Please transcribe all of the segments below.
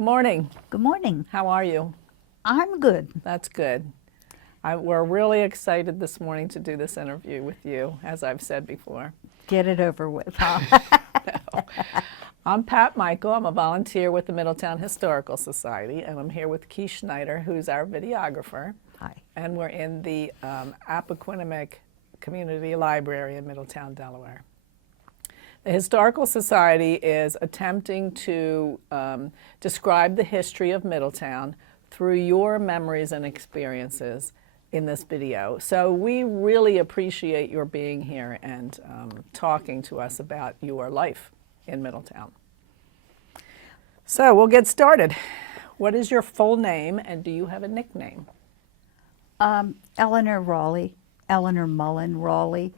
Good morning. Good morning. How are you? I'm good. That's good. We're really excited this morning to do this interview with you, as I've said before. Get it over with, huh? No. I'm Pat Michael. I'm a volunteer with the Middletown Historical Society, and I'm here with Keith Schneider, who's our videographer. Hi. And we're in the Appoquinimink Community Library in Middletown, Delaware. The Historical Society is attempting to describe the history of Middletown through your memories and experiences in this video. So we really appreciate your being here and talking to us about your life in Middletown. So we'll get started. What is your full name, and do you have a nickname? Eleanor Rawley, Eleanor Mullen Rawley.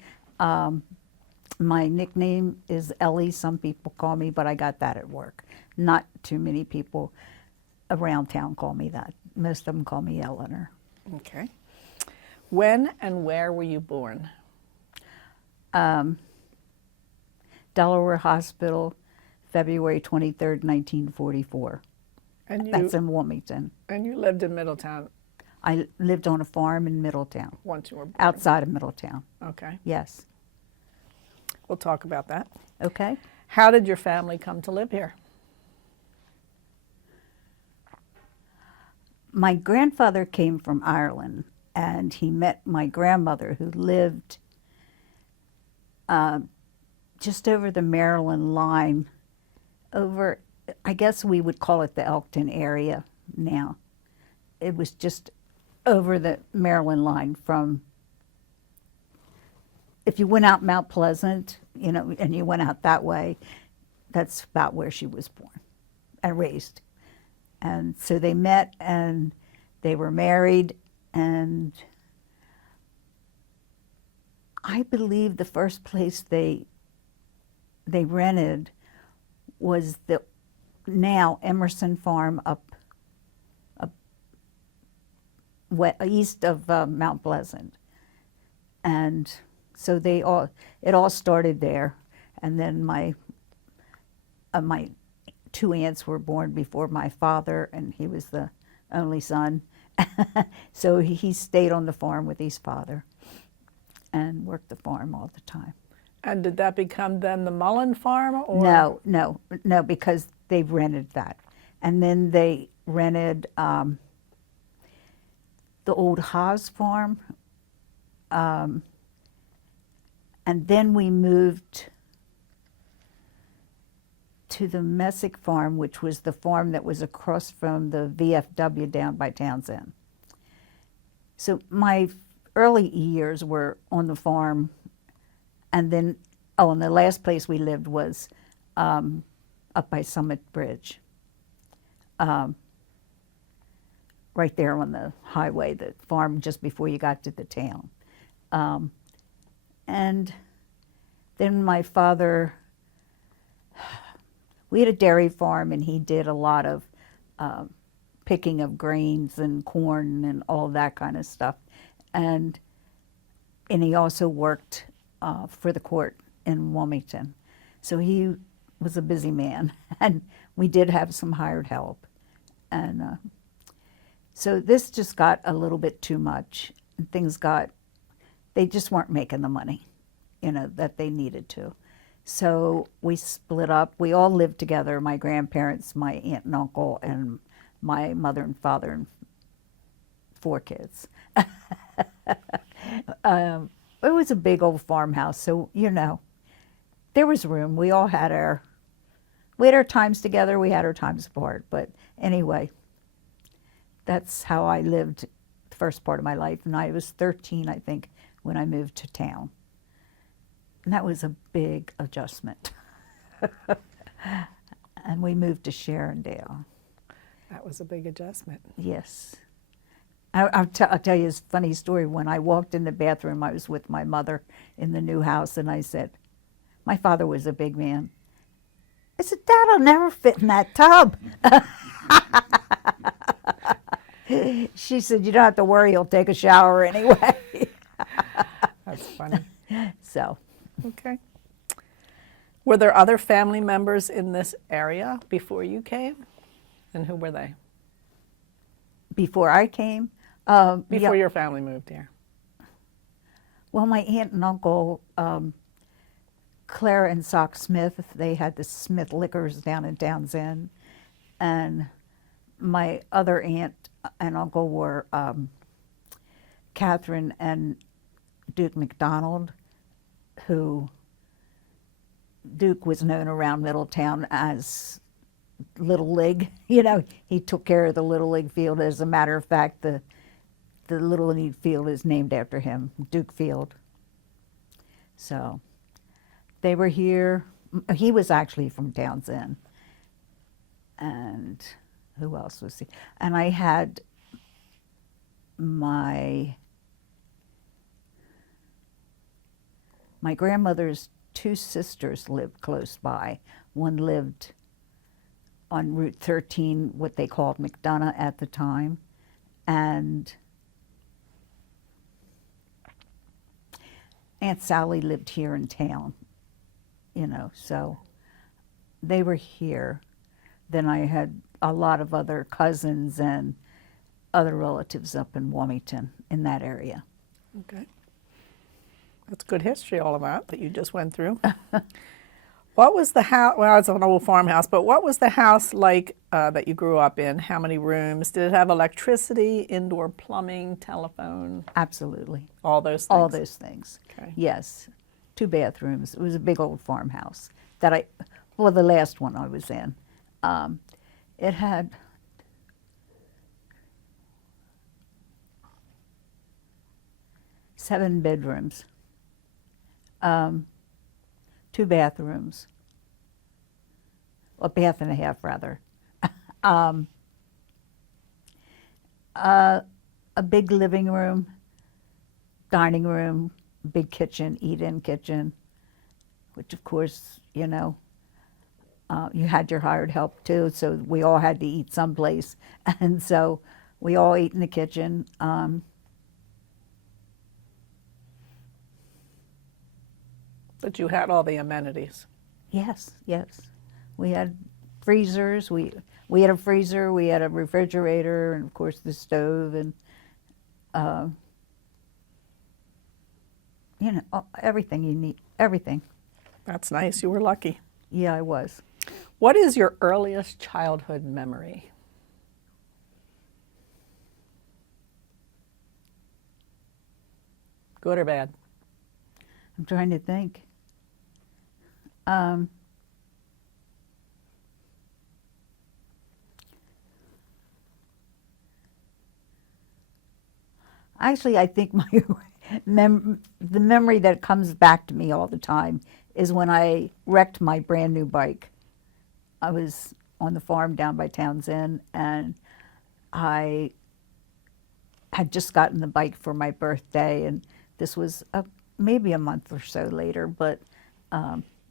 My nickname is Ellie. Some people call me, but I got that at work. Not too many people around town call me that. Most of them call me Eleanor. Okay. When and where were you born? Delaware Hospital, February 23rd, 1944. And That's in Wilmington. And you lived in Middletown I lived on a farm in Middletown, once you were born? outside of Middletown. Okay. Yes. We'll talk about that. Okay. How did your family come to live here? My grandfather came from Ireland, and he met my grandmother, who lived just over the Maryland line, over, I guess we would call it the Elkton area now. It was just over the Maryland line from, if you went out Mount Pleasant, you know, and you went out that way, that's about where she was born and raised. And so they met and they were married, and I believe the first place they rented was the now Emerson Farm up east of Mount Pleasant. And so it all started there. And then my two aunts were born before my father, and he was the only son. So he stayed on the farm with his father and worked the farm all the time. And did that become then the Mullen Farm? Or? No, because they rented that. And then they rented the old Haas farm. And then we moved to the Messick farm, which was the farm that was across from the VFW down by Townsend. So my early years were on the farm, and then, and the last place we lived was up by Summit Bridge, right there on the highway, the farm just before you got to the town. And then my father, we had a dairy farm, and he did a lot of picking of grains and corn and all that kind of stuff. And he also worked for the court in Wilmington. So he was a busy man, and we did have some hired help. And so this just got a little bit too much. And they just weren't making the money, that they needed to. So we split up. We all lived together, my grandparents, my aunt and uncle, and my mother and father, and 4 kids. It was a big old farmhouse, so, there was room. We all had our times together, we had our times apart. But anyway, that's how I lived the first part of my life. And I was 13, I think, when I moved to town. And that was a big adjustment. And we moved to Sharondale. That was a big adjustment. Yes. I'll tell you a funny story. When I walked in the bathroom, I was with my mother in the new house, and I said, my father was a big man. I said, Dad'll never fit in that tub. She said, you don't have to worry, he'll take a shower anyway. That's funny. So. Okay. Were there other family members in this area before you came? And who were they? Before I came, Before yeah, your family moved here? well, my aunt and uncle, Clara and Sock Smith, they had the Smith Liquors down in Towns End. And my other aunt and uncle were Catherine and Duke McDonald, who Duke was known around Middletown as Little League. You know, he took care of the Little League field. As a matter of fact, the Little League field is named after him, Duke Field. So they were here. He was actually from Townsend. And who else was he? And I had my grandmother's two sisters lived close by. One lived on Route 13, what they called McDonough at the time, and Aunt Sally lived here in town, you know, so they were here. Then I had a lot of other cousins and other relatives up in Wilmington in that area. Okay. That's good history, all of that you just went through. What was the house? Well, it's an old farmhouse, but what was the house like that you grew up in? How many rooms? Did it have electricity, indoor plumbing, telephone? Absolutely. All those things? All those things. Okay. Yes. 2 bathrooms. It was a big old farmhouse that the last one I was in. It had seven bedrooms, 2 bathrooms, a bath and a half rather, a big living room, dining room, big kitchen, eat-in kitchen, which of course, you know, you had your hired help too, so we all had to eat someplace, and so we all ate in the kitchen. But you had all the amenities. Yes, yes. We had freezers. We had a freezer. We had a refrigerator, and of course the stove, and you know, everything you need. Everything. That's nice. You were lucky. Yeah, I was. What is your earliest childhood memory? Good or bad? I'm trying to think. Actually, I think my the memory that comes back to me all the time is when I wrecked my brand new bike. I was on the farm down by Townsend, and I had just gotten the bike for my birthday, and this was maybe a month or so later, but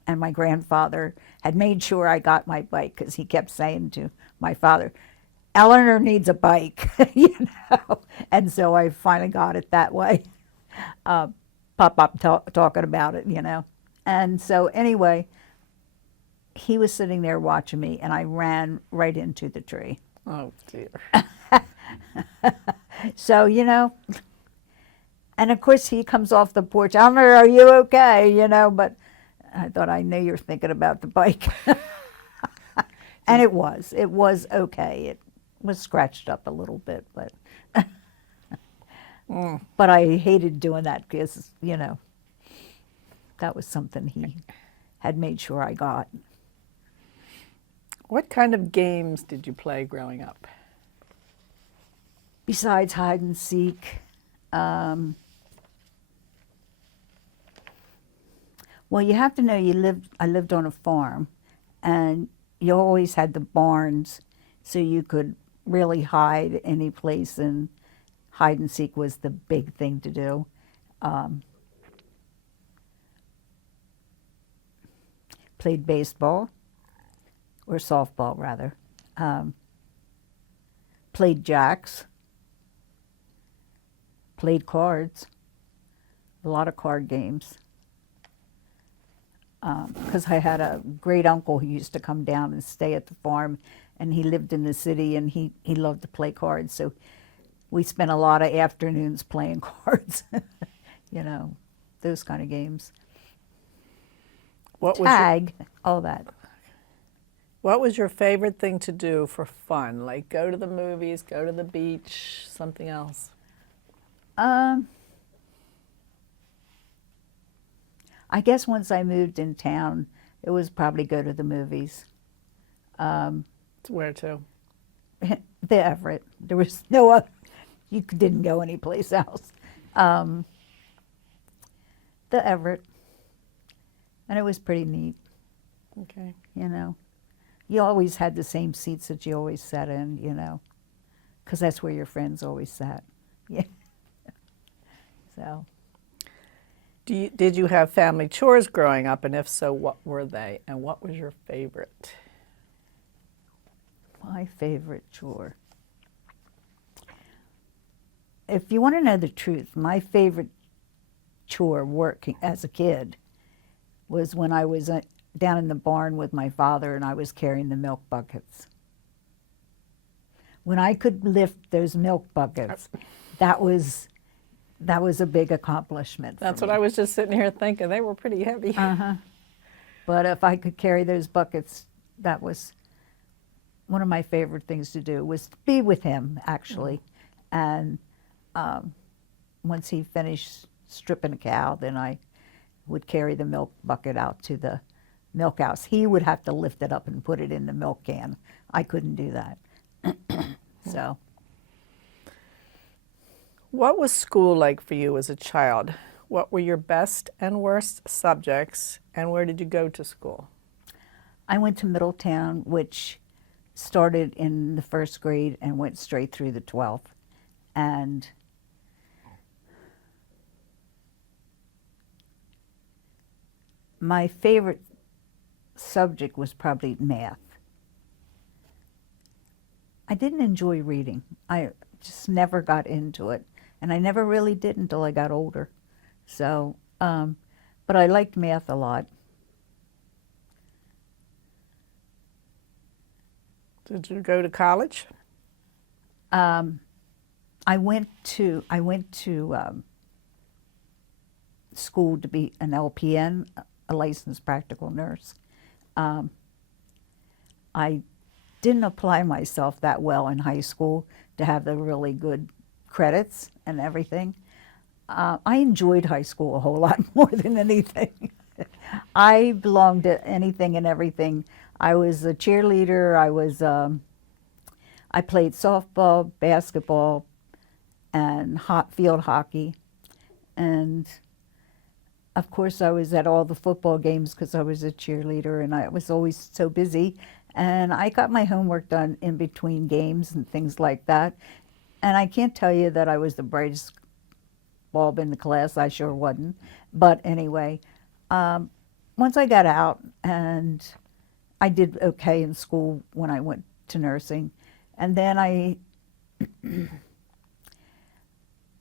and my grandfather had made sure I got my bike because he kept saying to my father, Eleanor needs a bike, you know, and so I finally got it that way. Pop talking about it, you know, and so anyway, he was sitting there watching me, and I ran right into the tree. Oh dear. So, you know, and of course he comes off the porch, Eleanor, are you okay? You know, but I thought, I know you're thinking about the bike. And it was okay. It was scratched up a little bit, but but I hated doing that because, you know, that was something he had made sure I got. What kind of games did you play growing up? Besides hide and seek, well, you have to know I lived on a farm, and you always had the barns, so you could really hide any place, and hide and seek was the big thing to do. Played baseball, or softball rather. Played jacks. Played cards. A lot of card games. Because I had a great uncle who used to come down and stay at the farm, and he lived in the city, and he loved to play cards. So we spent a lot of afternoons playing cards, you know, those kind of games. What was Tag, all that. what was your favorite thing to do for fun? Like go to the movies, go to the beach, something else? I guess once I moved in town, it was probably go to the movies. Where to? The Everett. There was no other, didn't go anyplace else. The Everett. And it was pretty neat, Okay. you know. You always had the same seats that you always sat in, you know, because that's where your friends always sat. Yeah. So. Did you have family chores growing up, and if so, what were they, and what was your favorite? My favorite chore. If you want to know the truth, my favorite chore working as a kid was when I was down in the barn with my father and I was carrying the milk buckets. When I could lift those milk buckets, that was a big accomplishment. That's what I was just sitting here thinking. They were pretty heavy. But if I could carry those buckets, that was one of my favorite things to do, was to be with him, actually. And once he finished stripping a cow, then I would carry the milk bucket out to the milk house. He would have to lift it up and put it in the milk can. I couldn't do that. So. What was school like for you as a child? What were your best and worst subjects, and where did you go to school? I went to Middletown, which started in the first grade and went straight through the 12th. And my favorite subject was probably math. I didn't enjoy reading. I just never got into it. And I never really did until I got older. So, but I liked math a lot. Did you go to college? I went to school to be an LPN, a licensed practical nurse. I didn't apply myself that well in high school to have the really good credits and everything. I enjoyed high school a whole lot more than anything. I belonged to anything and everything. I was a cheerleader. I played softball, basketball, and field hockey. And of course, I was at all the football games because I was a cheerleader and I was always so busy. And I got my homework done in between games and things like that. And I can't tell you that I was the brightest bulb in the class. I sure wasn't. But anyway, once I got out, and I did okay in school when I went to nursing. And then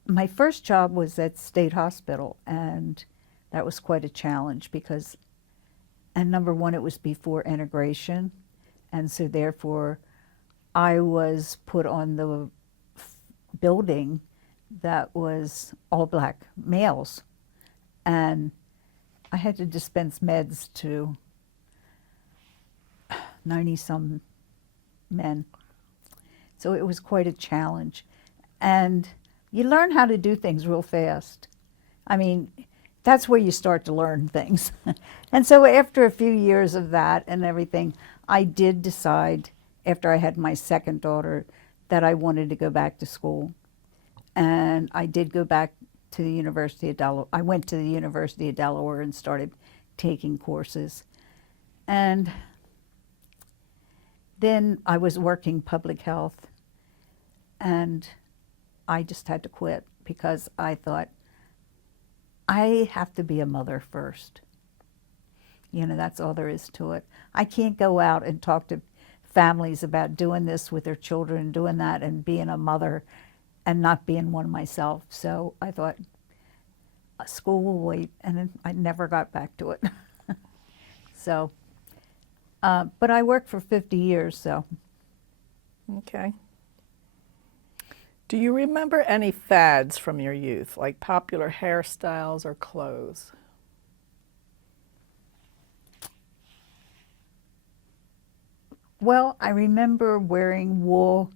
my first job was at State Hospital, and that was quite a challenge because, and number one, it was before integration. And so therefore, I was put on the building that was all black males. And I had to dispense meds to 90-some men. So it was quite a challenge. And you learn how to do things real fast. I mean, that's where you start to learn things. And so after a few years of that and everything, I did decide, after I had my second daughter, that I wanted to go back to school. And I did go back to the University of Delaware. I went to the University of Delaware and started taking courses. And then I was working public health, and I just had to quit because I thought, I have to be a mother first. You know, that's all there is to it. I can't go out and talk to families about doing this with their children, doing that, and being a mother and not being one myself. So I thought, school will wait, and then I never got back to it. So, but I worked for 50 years, so Okay. Do you remember any fads from your youth, like popular hairstyles or clothes? Well, I remember wearing wool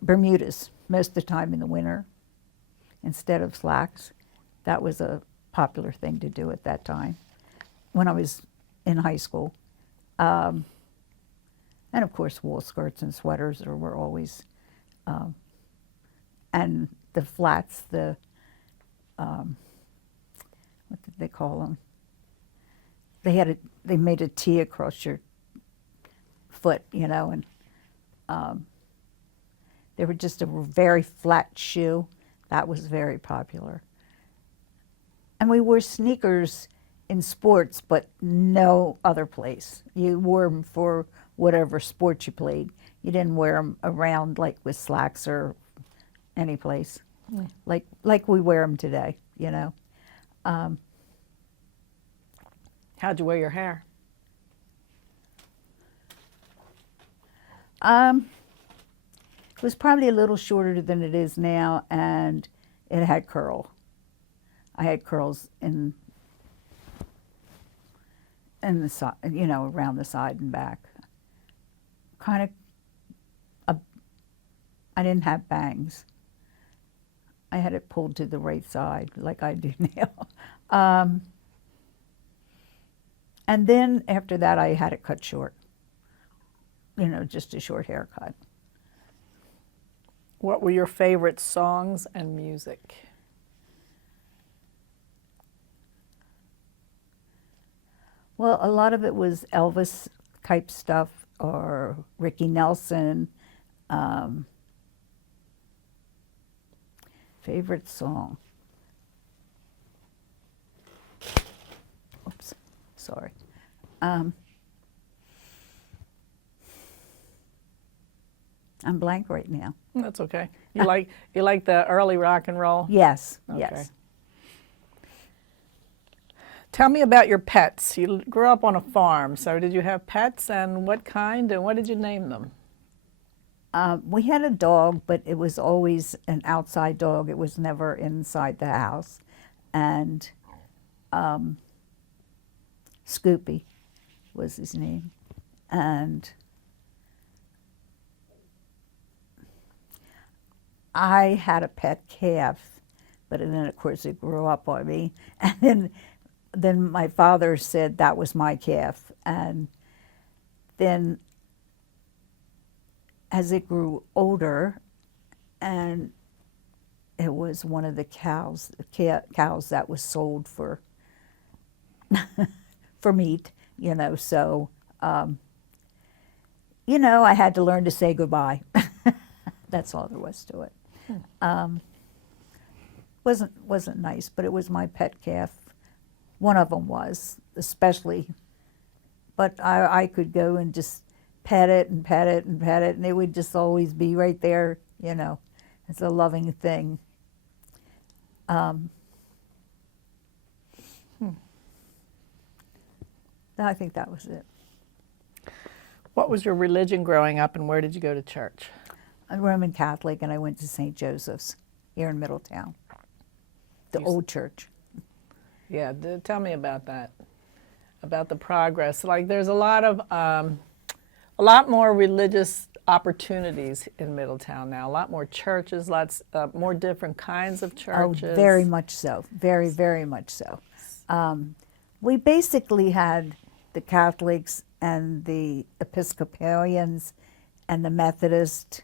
Bermudas most of the time in the winter instead of slacks. That was a popular thing to do at that time when I was in high school. And of course, wool skirts and sweaters were always, and the flats, what did they call them? They made a T across your foot, and they were just a very flat shoe. That was very popular. And we wore sneakers in sports, but no other place. You wore them for whatever sport you played. You didn't wear them around like with slacks or any place, like we wear them today, How'd you wear your hair? It was probably a little shorter than it is now, and it had curl. I had curls in the side, around the side and back. Kind of, I didn't have bangs. I had it pulled to the right side, like I do now. And then after that, I had it cut short. Just a short haircut. What were your favorite songs and music? Well, a lot of it was Elvis type stuff or Ricky Nelson. Favorite song? Oops, sorry. I'm blank right now. That's okay. You like the early rock and roll? Yes, Okay. yes. Tell me about your pets. You grew up on a farm, so did you have pets, and what kind, and what did you name them? We had a dog, but it was always an outside dog. It was never inside the house. And Scoopy was his name. And I had a pet calf, but then of course it grew up on me. And then my father said that was my calf. And then as it grew older, and it was one of the cows that was sold for for meat, so I had to learn to say goodbye. That's all there was to it. Wasn't nice, but it was my pet calf. One of them was, especially. But I could go and just pet it and pet it and pet it, and it would just always be right there, It's a loving thing. I think that was it. What was your religion growing up, and where did you go to church? I'm Roman Catholic, and I went to St. Joseph's here in Middletown, the old church. Yeah, tell me about that, about the progress. Like, there's a lot more religious opportunities in Middletown now, a lot more churches, lots more different kinds of churches. Oh, very much so, very, very much so. We basically had the Catholics and the Episcopalians and the Methodist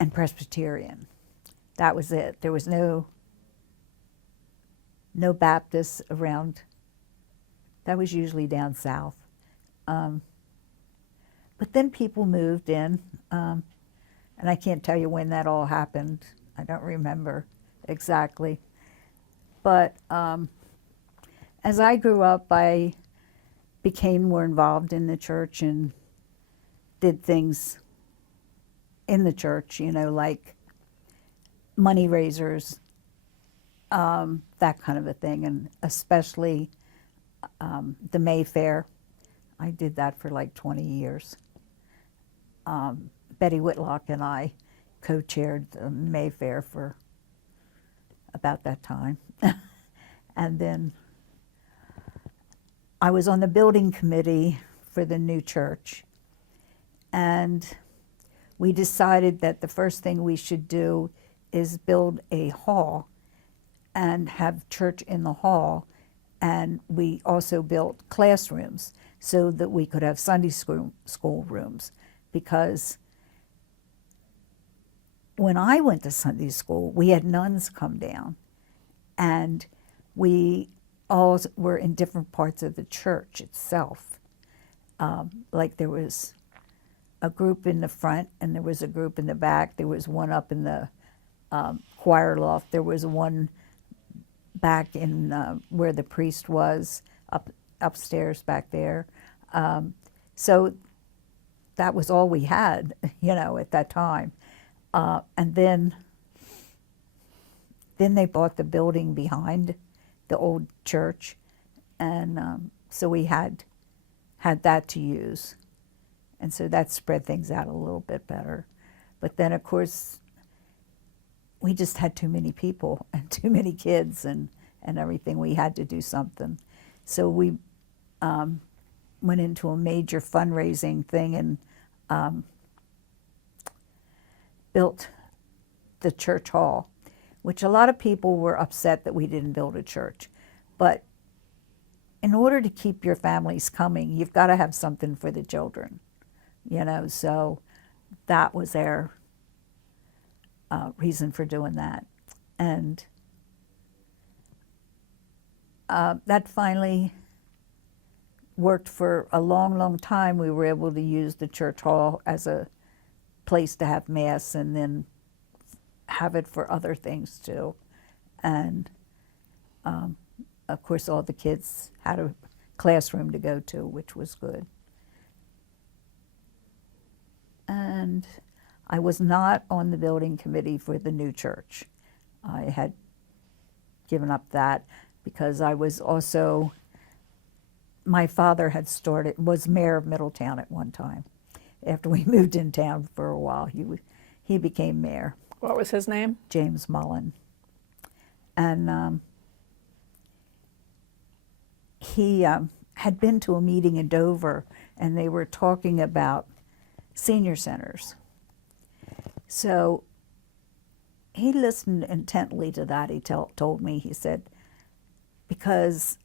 and Presbyterian. That was it. There was no Baptists around. That was usually down south. But then people moved in, and I can't tell you when that all happened. I don't remember exactly. But as I grew up, I became more involved in the church and did things in the church, like money raisers, that kind of a thing, and especially the Mayfair. I did that for like 20 years. Betty Whitlock and I co-chaired the Mayfair for about that time. And then I was on the building committee for the new church. And we decided that the first thing we should do is build a hall and have church in the hall. And we also built classrooms so that we could have Sunday school rooms. Because when I went to Sunday school, we had nuns come down, and we all were in different parts of the church itself. Like there was a group in the front, and there was a group in the back. There was one up in the choir loft. There was one back in where the priest was, upstairs back there. So that was all we had, at that time. And then they bought the building behind the old church, and so we had that to use. And so that spread things out a little bit better. But then, of course, we just had too many people and too many kids and everything. We had to do something. So we went into a major fundraising thing and built the church hall, which a lot of people were upset that we didn't build a church. But in order to keep your families coming, you've got to have something for the children, so that was their reason for doing that. And that finally worked for a long, long time. We were able to use the church hall as a place to have mass and then have it for other things too. And of course, all the kids had a classroom to go to, which was good. And I was not on the building committee for the new church. I had given up that because I was also, my father was mayor of Middletown at one time. After we moved in town for a while, he became mayor. What was his name? James Mullen. And he had been to a meeting in Dover, and they were talking about senior centers. So he listened intently to that. He told me, he said, because,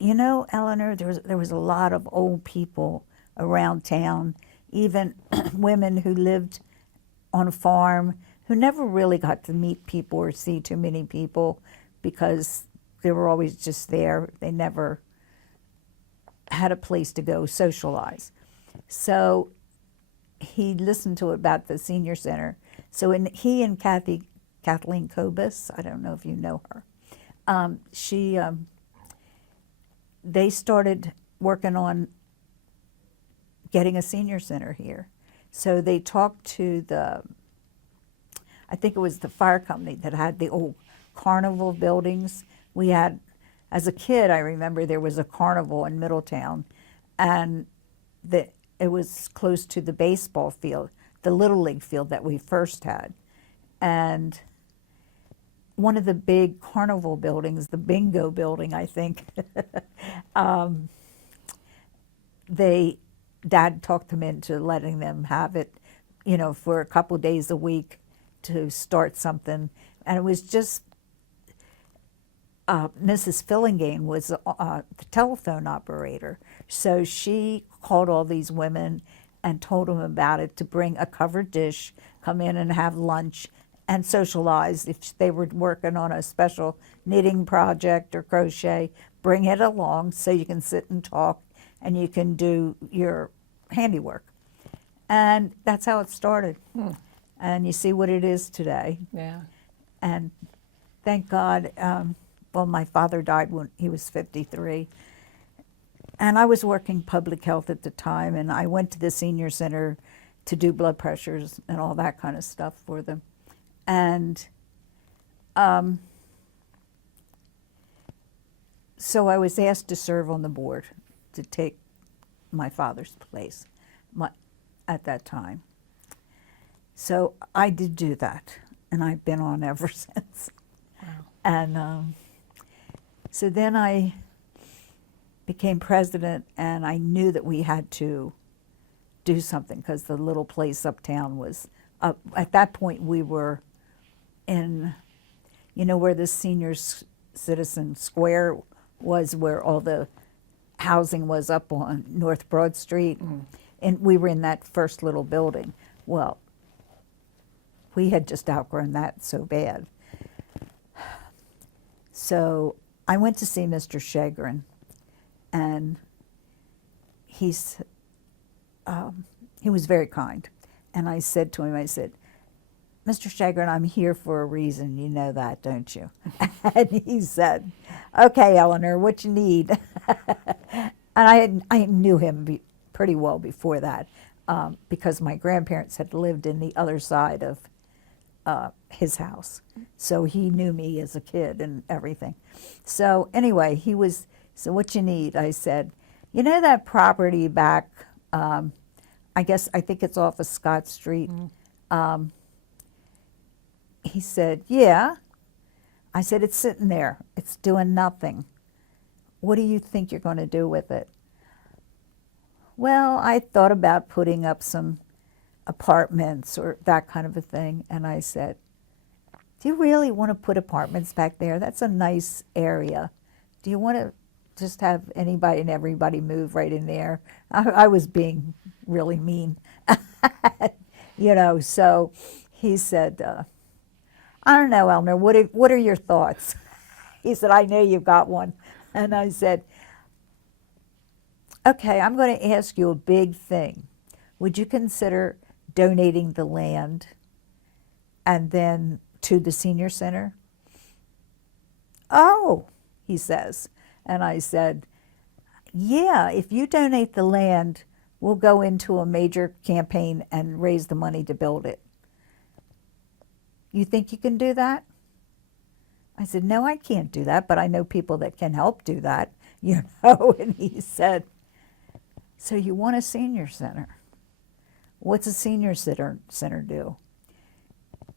Eleanor, there was a lot of old people around town, even women who lived on a farm, who never really got to meet people or see too many people because they were always just there. They never had a place to go socialize. So he listened to about the senior center. So he and Kathleen Kobus, I don't know if you know her, they started working on getting a senior center here. So they talked to I think it was the fire company that had the old carnival buildings. We had, as a kid, I remember there was a carnival in Middletown, and it was close to the baseball field, the Little League field that we first had. And one of the big carnival buildings, the bingo building, I think, Dad talked them into letting them have it, for a couple of days a week to start something. And it was just, Mrs. Fillingane was the telephone operator. So she called all these women and told them about it, to bring a covered dish, come in and have lunch and socialize. If they were working on a special knitting project or crochet, bring it along so you can sit and talk and you can do your handiwork. And that's how it started. And you see what it is today. Yeah. And thank God, my father died when he was 53. And I was working public health at the time, and I went to the senior center to do blood pressures and all that kind of stuff for them. And So I was asked to serve on the board to take my father's place at that time. So I did do that, and I've been on ever since. Wow. And so then I became president, and I knew that we had to do something because the little place uptown was up. At that point, we were in, you know, where the senior citizen square was, where all the housing was up on North Broad Street. And we were in that first little building. Well, we had just outgrown that so bad. So I went to see Mr. Shagrin, and he was very kind. And I said to him, I said, Mr. Shagrin, I'm here for a reason. You know that, don't you? And he said, okay, Eleanor, what you need? And I knew him pretty well before that, because my grandparents had lived in the other side of his house. So he knew me as a kid and everything. So anyway, so what you need? I said, you know that property back, I think it's off of Scott Street. He said, yeah. I said, it's sitting there. It's doing nothing. What do you think you're going to do with it? Well, I thought about putting up some apartments or that kind of a thing. And I said, do you really want to put apartments back there? That's a nice area. Do you want to just have anybody and everybody move right in there? I was being really mean. You know, so he said, I don't know, Eleanor, what are your thoughts? He said, I know you've got one. And I said, okay, I'm going to ask you a big thing. Would you consider donating the land and then to the senior center? Oh, he says. And I said, yeah, if you donate the land, we'll go into a major campaign and raise the money to build it. You think you can do that? I said, no, I can't do that, but I know people that can help do that, you know. And he said, so you want a senior center? What's a senior center do?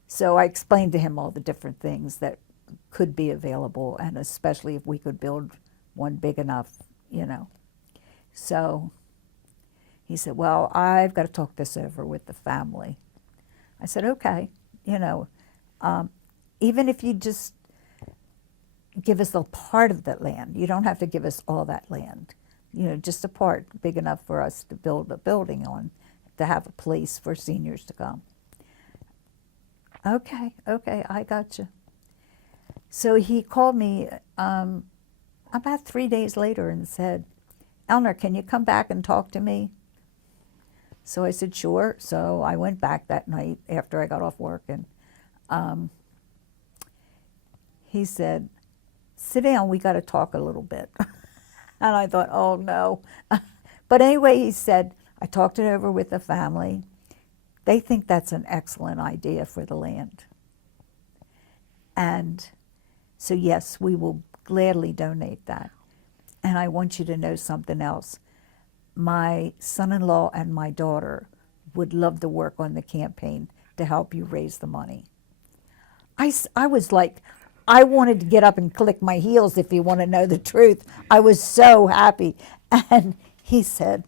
So I explained to him all the different things that could be available, and especially if we could build one big enough, you know. So he said, well, I've got to talk this over with the family. I said, okay, you know, even if you just give us a part of that land, you don't have to give us all that land, you know, just a part big enough for us to build a building on, to have a place for seniors to come. Okay, I got you. So he called me about 3 days later and said, Eleanor, can you come back and talk to me? So I said, sure. So I went back that night after I got off work, and he said, sit down, we got to talk a little bit. And I thought, oh no. But anyway, he said, I talked it over with the family. They think that's an excellent idea for the land. And so yes, we will gladly donate that. And I want you to know something else. My son-in-law and my daughter would love to work on the campaign to help you raise the money. I was like, I wanted to get up and click my heels, if you want to know the truth. I was so happy. And he said,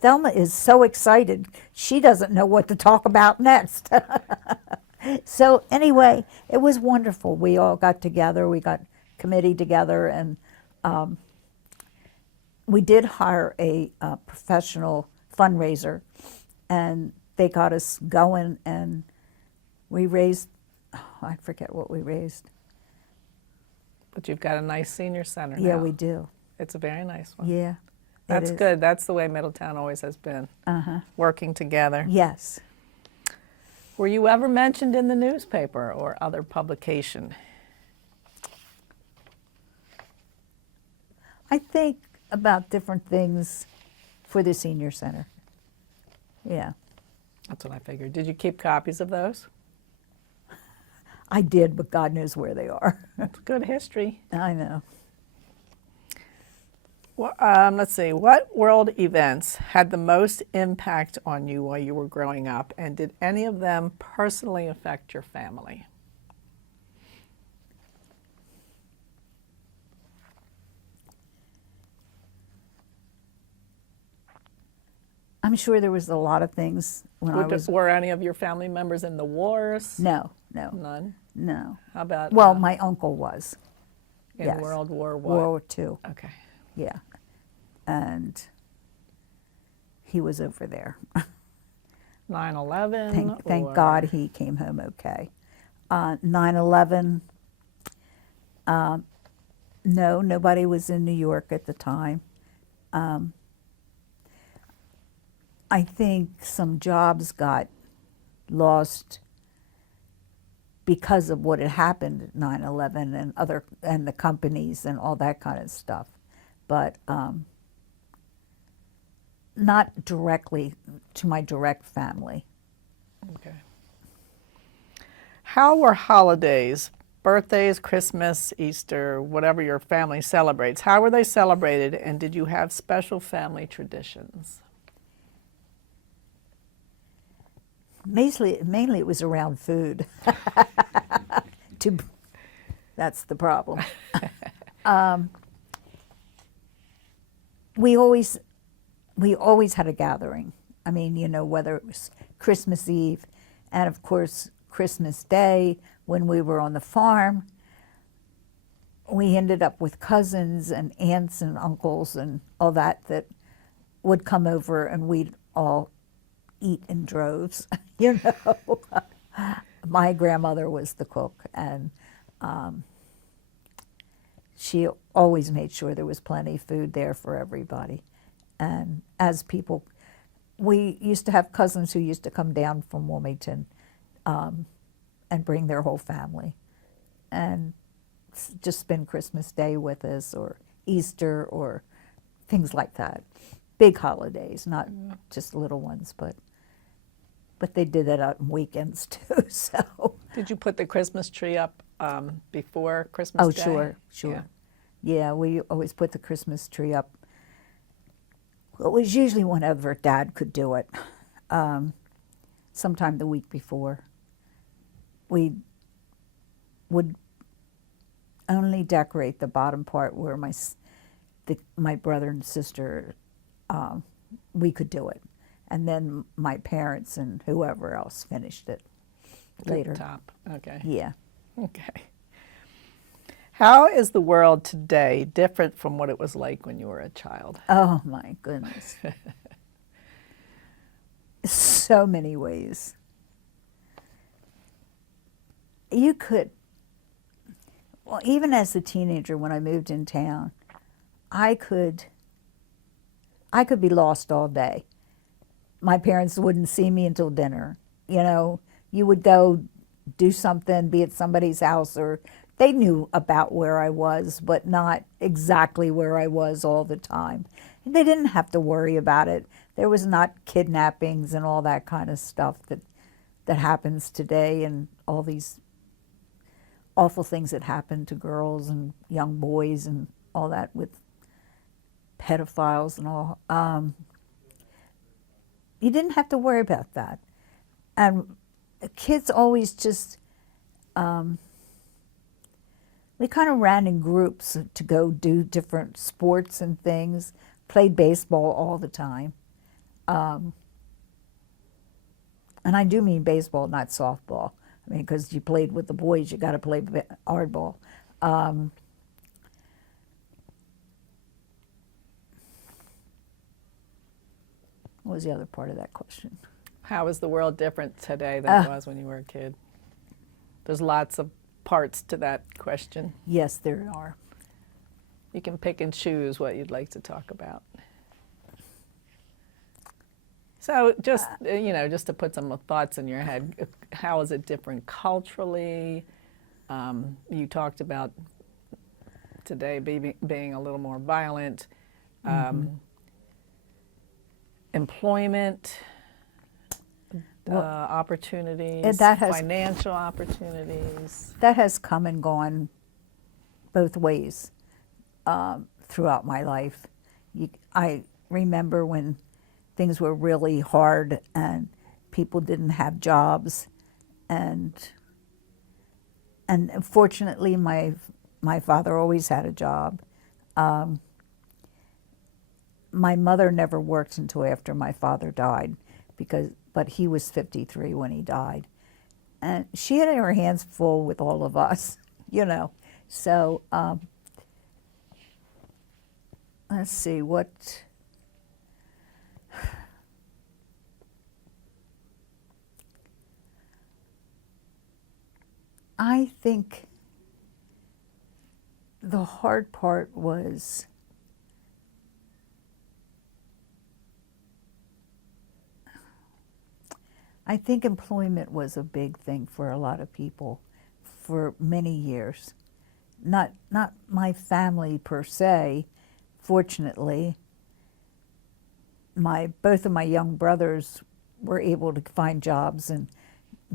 Thelma is so excited, she doesn't know what to talk about next. So anyway, it was wonderful. We all got together, we got committee together, and we did hire a professional fundraiser, and they got us going, and we raised, I forget what we raised. But you've got a nice senior center now. Yeah, we do. It's a very nice one. Yeah. That's good. That's the way Middletown always has been, working together. Yes. Were you ever mentioned in the newspaper or other publication? I think about different things for the senior center. Yeah. That's what I figured. Did you keep copies of those? I did, but God knows where they are. It's good history. I know. Let's see. What world events had the most impact on you while you were growing up, and did any of them personally affect your family? I'm sure there was a lot of things when I was. Were any of your family members in the wars? No. None. No. How about Well, my uncle was. in yes. World War what? World War II. Okay. Yeah. And he was over there. 9/11. Thank God he came home okay. 9/11. No, nobody was in New York at the time. I think some jobs got lost because of what had happened at 9/11 and the companies and all that kind of stuff, but not directly to my direct family. Okay. How were holidays, birthdays, Christmas, Easter, whatever your family celebrates, how were they celebrated, and did you have special family traditions? Mainly it was around food. That's the problem. We always had a gathering. I mean, whether it was Christmas Eve and, of course, Christmas Day when we were on the farm. We ended up with cousins and aunts and uncles and all that would come over, and we'd all eat in droves. My grandmother was the cook, and she always made sure there was plenty of food there for everybody. And we used to have cousins who used to come down from Wilmington and bring their whole family and just spend Christmas Day with us, or Easter, or things like that. Big holidays, not just little ones, but they did that out on weekends too. So. Did you put the Christmas tree up before Christmas Day? Oh, sure. Yeah, we always put the Christmas tree up. Well, it was usually whenever Dad could do it. Sometime the week before. We would only decorate the bottom part where my brother and sister, we could do it. And then my parents and whoever else finished it later. Top. Okay. Yeah. Okay. How is the world today different from what it was like when you were a child? Oh, my goodness. So many ways. Even as a teenager when I moved in town, I could be lost all day. My parents wouldn't see me until dinner. You would go do something, be at somebody's house, or they knew about where I was, but not exactly where I was all the time. And they didn't have to worry about it. There was not kidnappings and all that kind of stuff that happens today, and all these awful things that happen to girls and young boys and all that with pedophiles and all. You didn't have to worry about that. And kids always just, we kind of ran in groups to go do different sports and things, played baseball all the time. And I do mean baseball, not softball. I mean, because you played with the boys, you got to play hardball. What was the other part of that question? How is the world different today than it was when you were a kid? There's lots of parts to that question. Yes, there are. You can pick and choose what you'd like to talk about. So just to put some thoughts in your head, how is it different culturally? You talked about today being a little more violent. Employment opportunities, financial opportunities. That has come and gone both ways throughout my life. I remember when things were really hard and people didn't have jobs, and fortunately my father always had a job. My mother never worked until after my father died, but he was 53 when he died, and she had her hands full with all of us, you know. So let's see what. I think the hard part was I think employment was a big thing for a lot of people for many years. Not my family per se. Fortunately, both of my young brothers were able to find jobs, and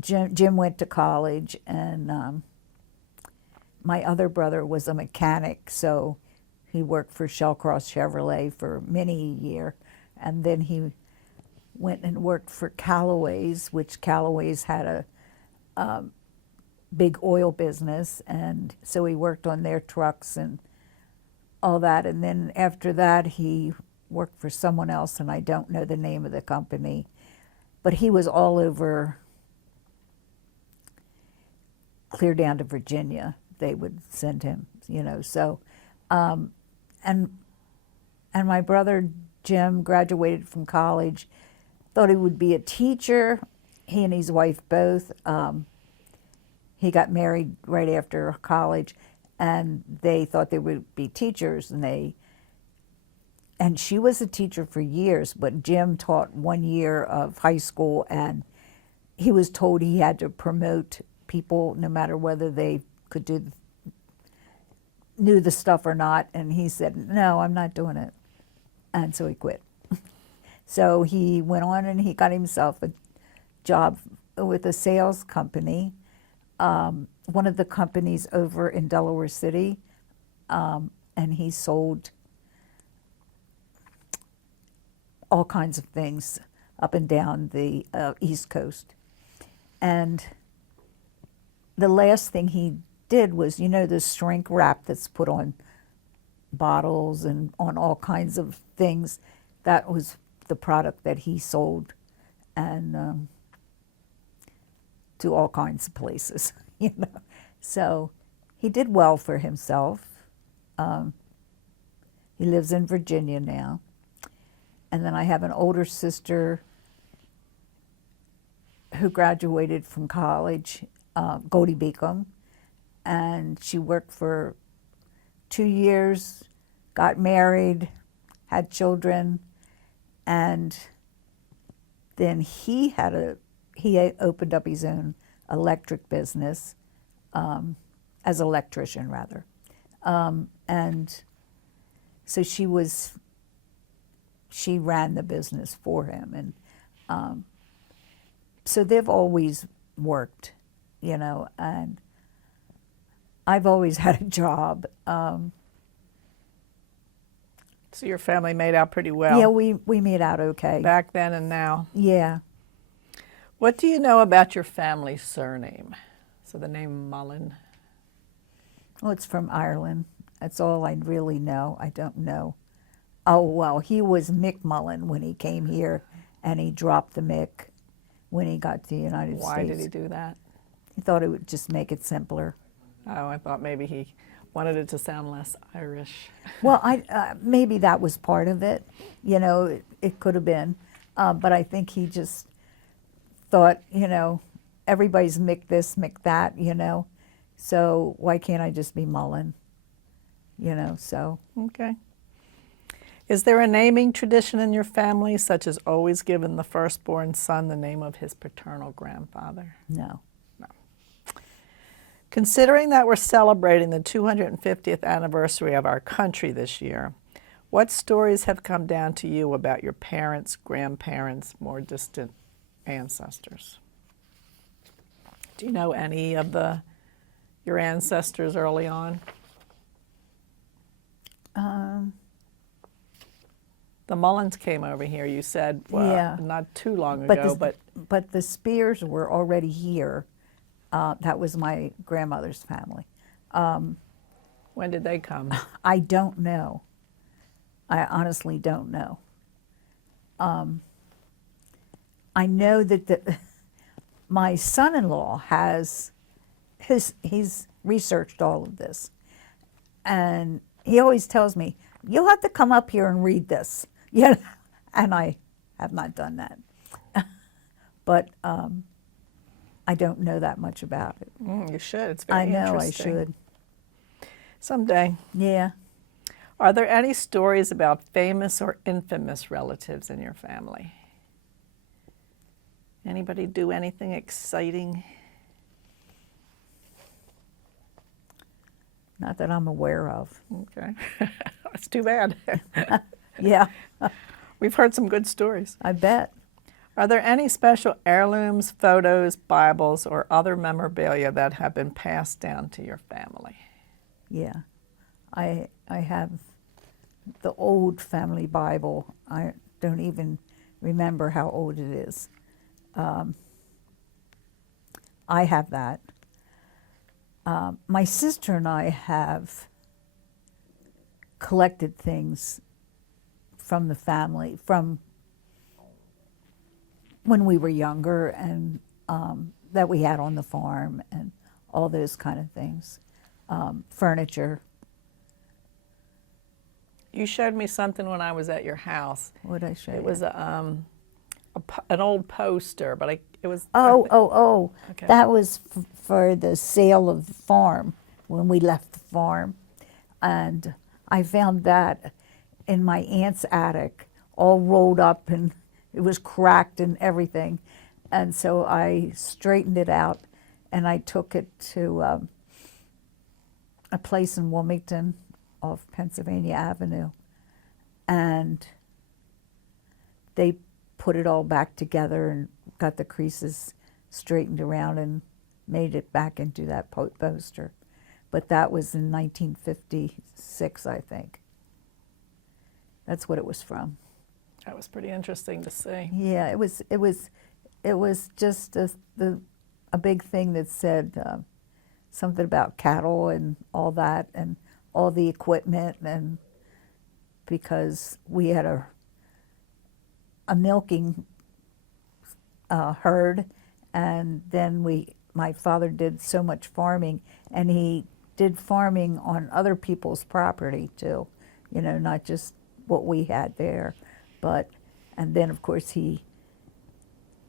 Jim went to college, and my other brother was a mechanic, so he worked for Shellcross Chevrolet for many a year, and then he went and worked for Callaway's, which Callaway's had a big oil business, and so he worked on their trucks and all that. And then after that, he worked for someone else, and I don't know the name of the company, but he was all over, clear down to Virginia. They would send him, you know. So, and my brother Jim graduated from college, thought he would be a teacher. He and his wife both. He got married right after college, and they thought they would be teachers, and she was a teacher for years, but Jim taught 1 year of high school, and he was told he had to promote people no matter whether they knew the stuff or not, and he said, no, I'm not doing it, and so he quit. So he went on and he got himself a job with a sales company, one of the companies over in Delaware City, and he sold all kinds of things up and down the East Coast. And the last thing he did was, you know, the shrink wrap that's put on bottles and on all kinds of things, that was the product that he sold, and to all kinds of places, you know. So he did well for himself. He lives in Virginia now. And then I have an older sister who graduated from college, Goldie Beacom, and she worked for 2 years, got married, had children, and then he opened up his own electric business, as an electrician rather, and so she ran the business for him, and so they've always worked, you know, and I've always had a job. So your family made out pretty well. Yeah, we made out okay. Back then and now. Yeah. What do you know about your family's surname? So the name Mullen. Well, it's from Ireland. That's all I really know. I don't know. Oh, well, he was Mick Mullen when he came here, and he dropped the Mick when he got to the United States. Why did he do that? He thought it would just make it simpler. Oh, I thought maybe he wanted it to sound less Irish. Well, maybe that was part of it. You know, it could have been. But I think he just thought, you know, everybody's Mick this, Mick that, you know. So why can't I just be Mullen? You know, so. Okay. Is there a naming tradition in your family, such as always giving the firstborn son the name of his paternal grandfather? No. Considering that we're celebrating the 250th anniversary of our country this year, what stories have come down to you about your parents, grandparents, more distant ancestors? Do you know any of your ancestors early on? The Mullins came over here, you said, Yeah. not too long But ago, but the Spears were already here. That was my grandmother's family. when did they come? I don't know. I honestly don't know. I know that my son-in-law he's researched all of this, and he always tells me, "You'll have to come up here and read this." Yeah, and I have not done that, but I don't know that much about it. You should. It's very I know I interesting. should. Someday. Yeah. Are there any stories about famous or infamous relatives in your family? Anybody do anything exciting? Not that I'm aware of. Okay. That's too bad. Yeah, We've heard some good stories. I bet. Are there any special heirlooms, photos, Bibles, or other memorabilia that have been passed down to your family? Yeah. I have the old family Bible. I don't even remember how old it is. I have that. My sister and I have collected things from the family, from when we were younger, and that we had on the farm, and all those kind of things. Furniture. You showed me something when I was at your house. What did I show you? It was an old poster, but it was. Oh. Okay. That was for the sale of the farm when we left the farm. And I found that in my aunt's attic, all rolled up, and it was cracked and everything. And so I straightened it out, and I took it to a place in Wilmington off Pennsylvania Avenue. And they put it all back together and got the creases straightened around and made it back into that poster. But that was in 1956, I think. That's what it was from. That was pretty interesting to see. Yeah, it was just a big thing that said something about cattle and all that, and all the equipment, and because we had a milking herd, and then my father did so much farming, and he did farming on other people's property too, not just what we had there, and then of course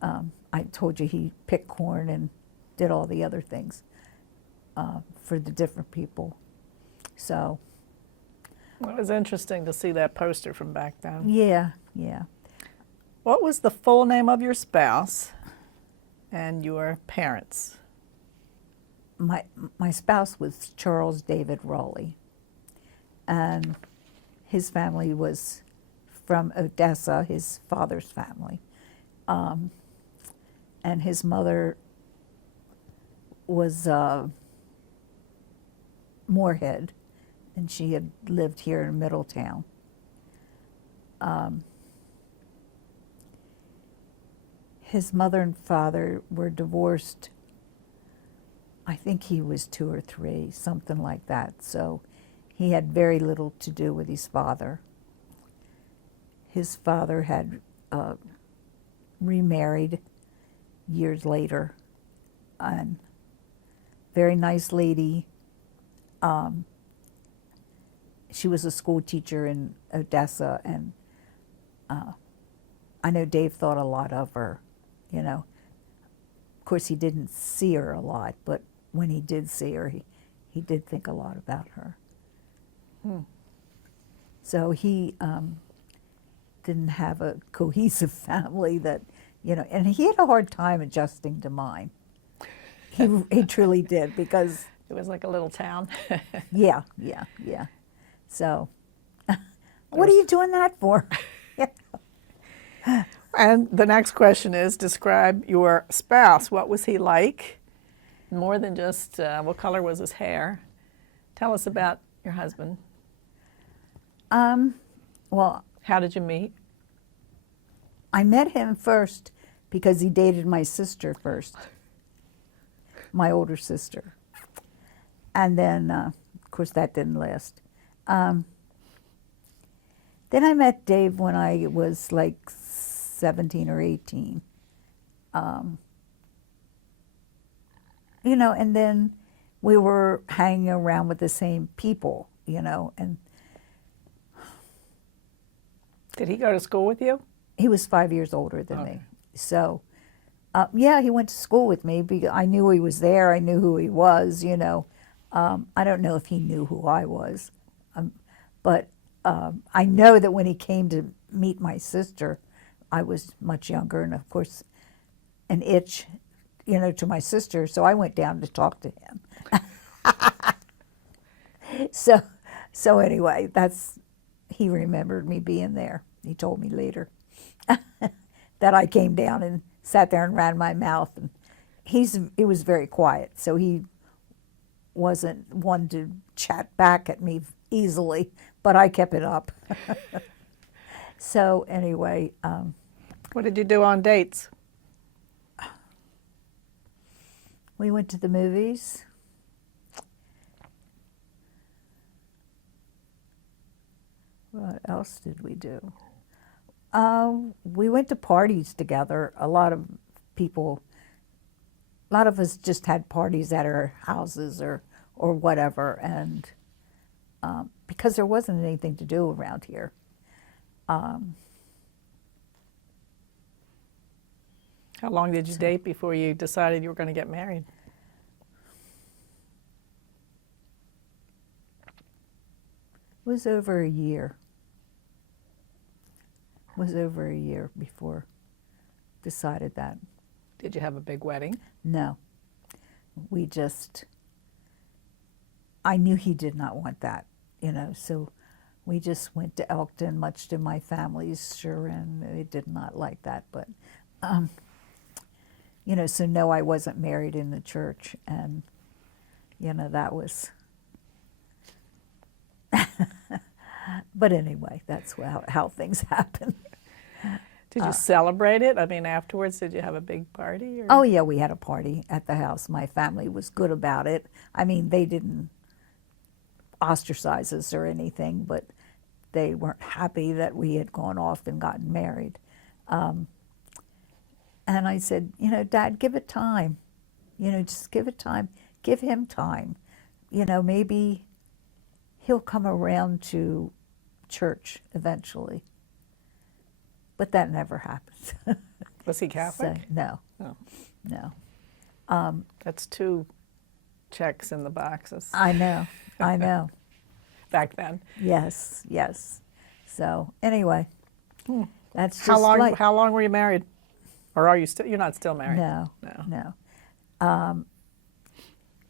I told you he picked corn and did all the other things for the different people. So It was interesting to see that poster from back then. yeah. What was the full name of your spouse and your parents? My spouse was Charles David Rawley, and his family was from Odessa, his father's family, and his mother was Moorhead, and she had lived here in Middletown. His mother and father were divorced. I think he was 2 or 3, something like that. So he had very little to do with his father. His father had remarried years later, and very nice lady. She was a school teacher in Odessa, and I know Dave thought a lot of her, Of course, he didn't see her a lot, but when he did see her, he did think a lot about her. So he didn't have a cohesive family that, and he had a hard time adjusting to mine. He truly did, because It was like a little town. yeah. So, what are you doing that for? And the next question is, describe your spouse. What was he like? More than just what color was his hair. Tell us about your husband. Well, How did you meet? I met him first because he dated my sister first, my older sister. And then, of course, that didn't last. Then I met Dave when I was like 17 or 18. You know, and then we were hanging around with the same people, you know, and Did he go to school with you? he was 5 years older than Okay. me. So, yeah, he went to school with me because I knew he was there. I knew who he was, you know. I don't know if he knew who I was. But I know that when he came to meet my sister, I was much younger, and of course, an itch, you know, to my sister. So I went down to talk to him. So anyway, he remembered me being there. He told me later that I came down and sat there and ran my mouth. And he was very quiet, so he wasn't one to chat back at me easily, but I kept it up. So anyway, What did you do on dates? we went to the movies. What else did we do? We went to parties together. A lot of us just had parties at our houses or whatever, and because there wasn't anything to do around here. How long did you date before you decided you were going to get married? It was over a year. It was over a year before decided that. Did you have a big wedding? No. I knew he did not want that, you know, so we just went to Elkton, much to my family's chagrin. They did not like that, but, you know, so no, I wasn't married in the church, and, you know, that was, but anyway, that's how things happen. Did you celebrate it? I mean, afterwards, did you have a big party? Or? Oh, yeah, we had a party at the house. My family was good about it. I mean, they didn't ostracize us or anything, but they weren't happy that we had gone off and gotten married. And I said, you know, Dad, give it time. You know, just give it time. Give him time. You know, maybe he'll come around to church eventually. But that never happened. Was he Catholic? So, no, Oh, no. that's 2 checks in the boxes I know, I know. back then. Yes, yes. So anyway, that's just How long? like, How long were you married, or are you still? You're not still married. no, No. no.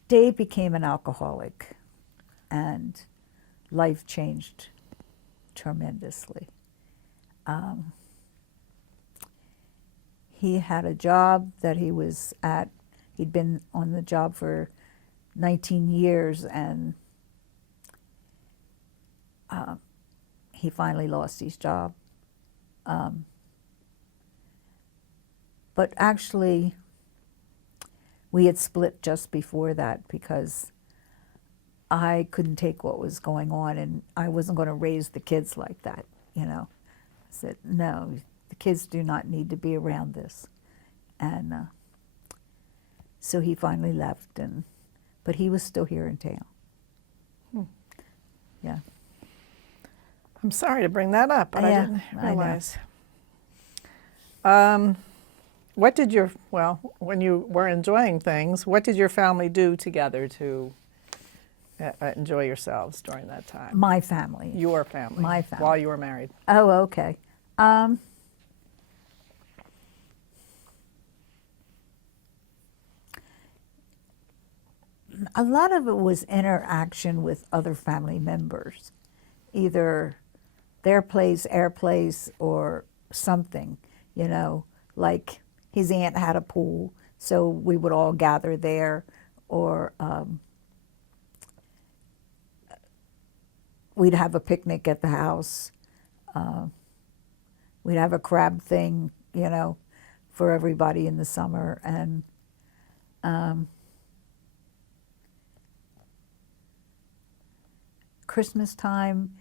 Dave became an alcoholic, and life changed tremendously. He had a job that he was at. He'd been on the job for 19 years, and he finally lost his job. But actually, we had split just before that because I couldn't take what was going on, and I wasn't going to raise the kids like that, you know. I said, no, the kids do not need to be around this. And so he finally left, but he was still here in town. Yeah. I'm sorry to bring that up, but I Yeah, didn't I know. realize. What did when you were enjoying things, what did your family do together to enjoy yourselves during that time? My family. Your family. My family. While you were married. Oh, okay. A lot of it was interaction with other family members, either their place, our place, or something, you know, like his aunt had a pool, so we would all gather there, or we'd have a picnic at the house. we'd have a crab thing, you know, for everybody in the summer. And Christmas time,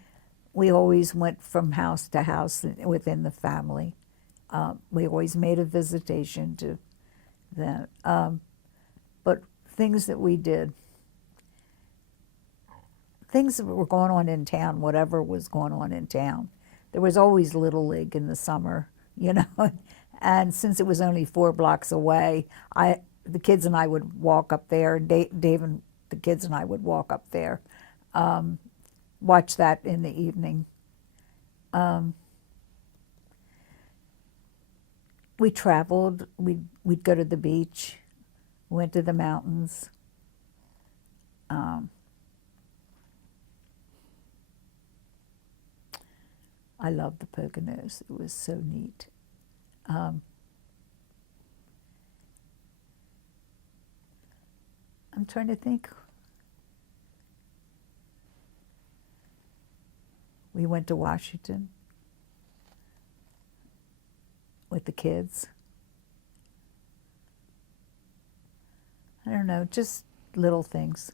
we always went from house to house within the family. We always made a visitation to them. But things that we did, things that were going on in town, whatever was going on in town. There was always Little League in the summer, you know. And since it was only 4 blocks away, the kids and I would walk up there. Dave and the kids and I would walk up there, watch that in the evening. We traveled. We'd go to the beach, went to the mountains. I loved the Poconos. It was so neat. I'm trying to think. We went to Washington with the kids. I don't know, just little things.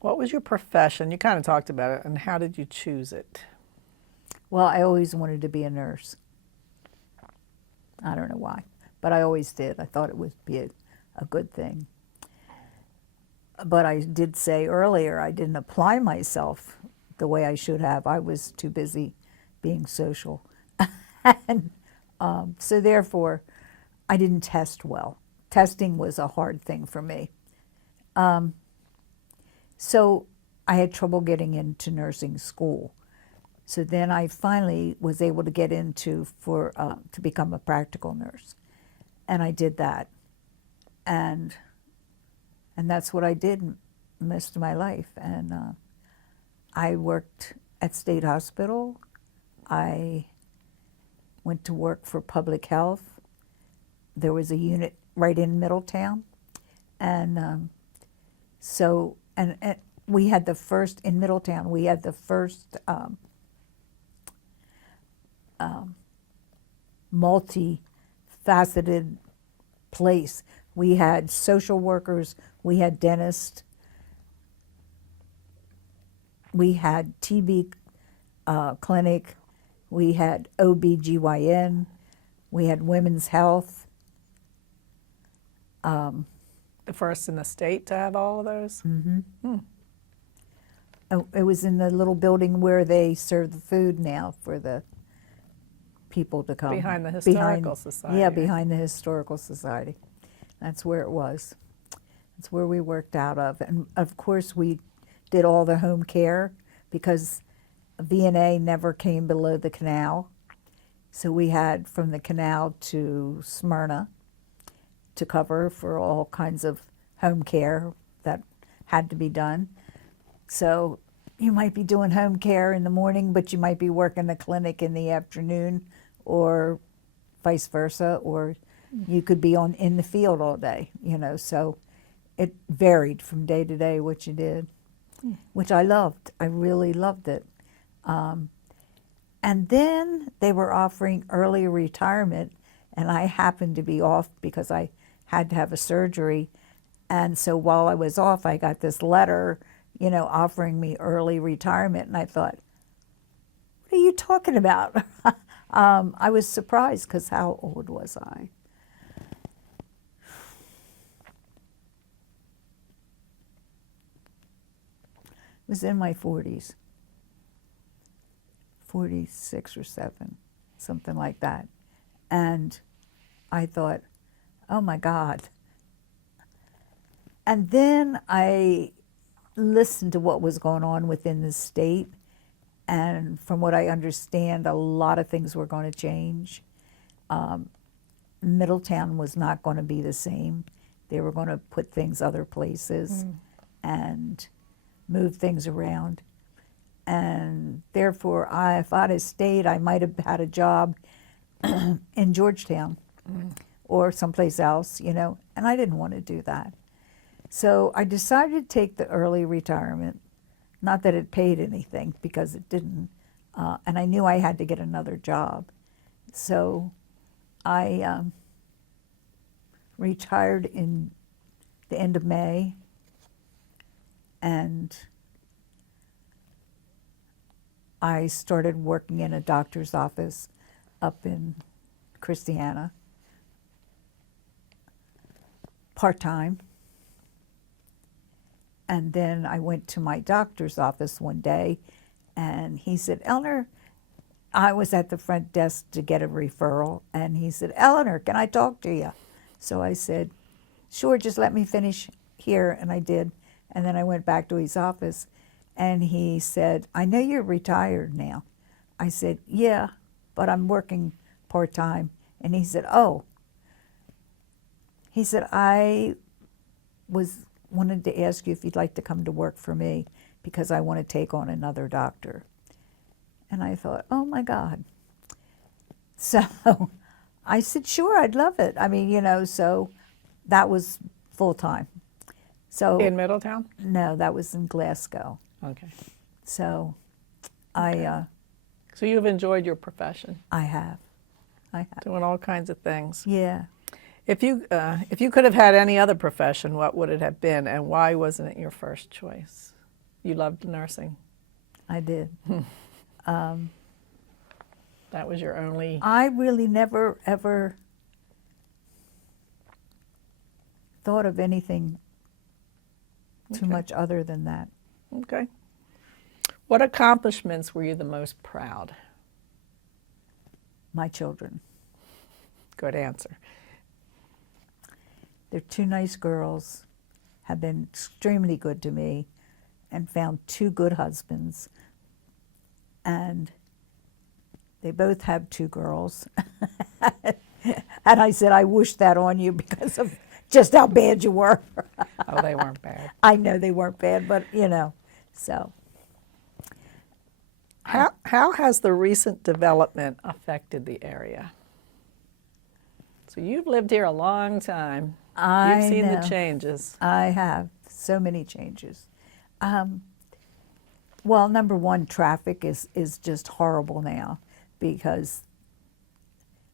What was your profession? You kind of talked about it, and how did you choose it? Well, I always wanted to be a nurse. I don't know why, but I always did. I thought it would be a good thing. But I did say earlier I didn't apply myself the way I should have. I was too busy being social. And so therefore, I didn't test well. Testing was a hard thing for me. So I had trouble getting into nursing school. So then I finally was able to get into to become a practical nurse. And I did that. And that's what I did most of my life. And I worked at State Hospital. I went to work for public health. There was a unit right in Middletown. And so we had the first, in Middletown, we had the first multi-faceted place. We had social workers, we had dentists, we had TB clinic, we had OBGYN, we had women's health. The first in the state to have all of those? Mm-hmm. It was in the little building where they serve the food now for the people to come. Behind the Historical Society. Yeah, behind the Historical Society. That's where it was. That's where we worked out of. And of course we did all the home care because VNA never came below the canal. So we had from the canal to Smyrna to cover for all kinds of home care that had to be done. So you might be doing home care in the morning, but you might be working the clinic in the afternoon, or vice versa, or you could be in the field all day, you know. So it varied from day to day what you did, which I loved. I really loved it. And then they were offering early retirement, and I happened to be off because I had to have a surgery. And so while I was off, I got this letter, you know, offering me early retirement. And I thought, what are you talking about? I was surprised because how old was I? I was in my 40s, 46 or 7, something like that. And I thought, oh my God. And then I listened to what was going on within the state. And from what I understand, a lot of things were going to change. Middletown was not going to be the same. They were going to put things other places and move things around. And therefore, if I'd have stayed, I might have had a job in Georgetown or someplace else, you know, and I didn't want to do that. So I decided to take the early retirement. Not that it paid anything, because it didn't. and I knew I had to get another job. So I retired in the end of May, and I started working in a doctor's office up in Christiana, part-time. And then I went to my doctor's office one day, and he said, Eleanor, I was at the front desk to get a referral, and he said, Eleanor, can I talk to you? So I said, sure, just let me finish here, and I did. And then I went back to his office, and he said, I know you're retired now. I said, yeah, but I'm working part-time. And he said, oh. He said, I wanted to ask you if you'd like to come to work for me because I want to take on another doctor. And I thought, oh my God. So I said, sure, I'd love it. I mean, you know, so that was full-time. So In Middletown? no, that was in Glasgow. Okay. So So you've enjoyed your profession, I have. doing all kinds of things. Yeah. If you could have had any other profession, what would it have been, and why wasn't it your first choice? You loved nursing. I did. That was your only. I really never, ever thought of anything too much other than that. Okay. What accomplishments were you the most proud? My children. Good answer. They're two nice girls, have been extremely good to me, and found two good husbands. And they both have two girls. And I said, I wish that on you because of just how bad you were. Oh, they weren't bad. I know they weren't bad, but you know, so. How has the recent development affected the area? So you've lived here a long time. I You've seen know. the changes. I have so many changes. Well, number one, traffic is just horrible now because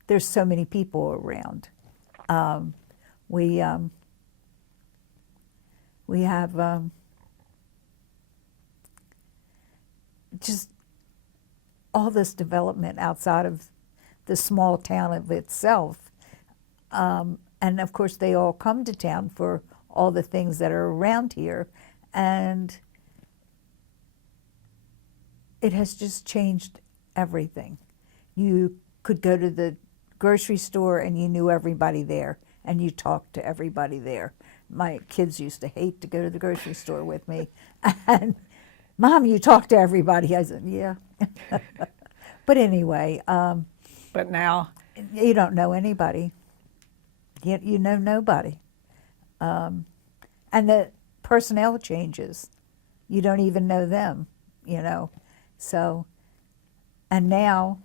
there's so many people around. We have just all this development outside of the small town of itself. And of course, they all come to town for all the things that are around here. And it has just changed everything. You could go to the grocery store and you knew everybody there and you talked to everybody there. My kids used to hate to go to the grocery store with me. And, Mom, you talk to everybody. I said, yeah. But anyway. But now, you don't know anybody. You know nobody. And the personnel changes. You don't even know them, you know. So, and now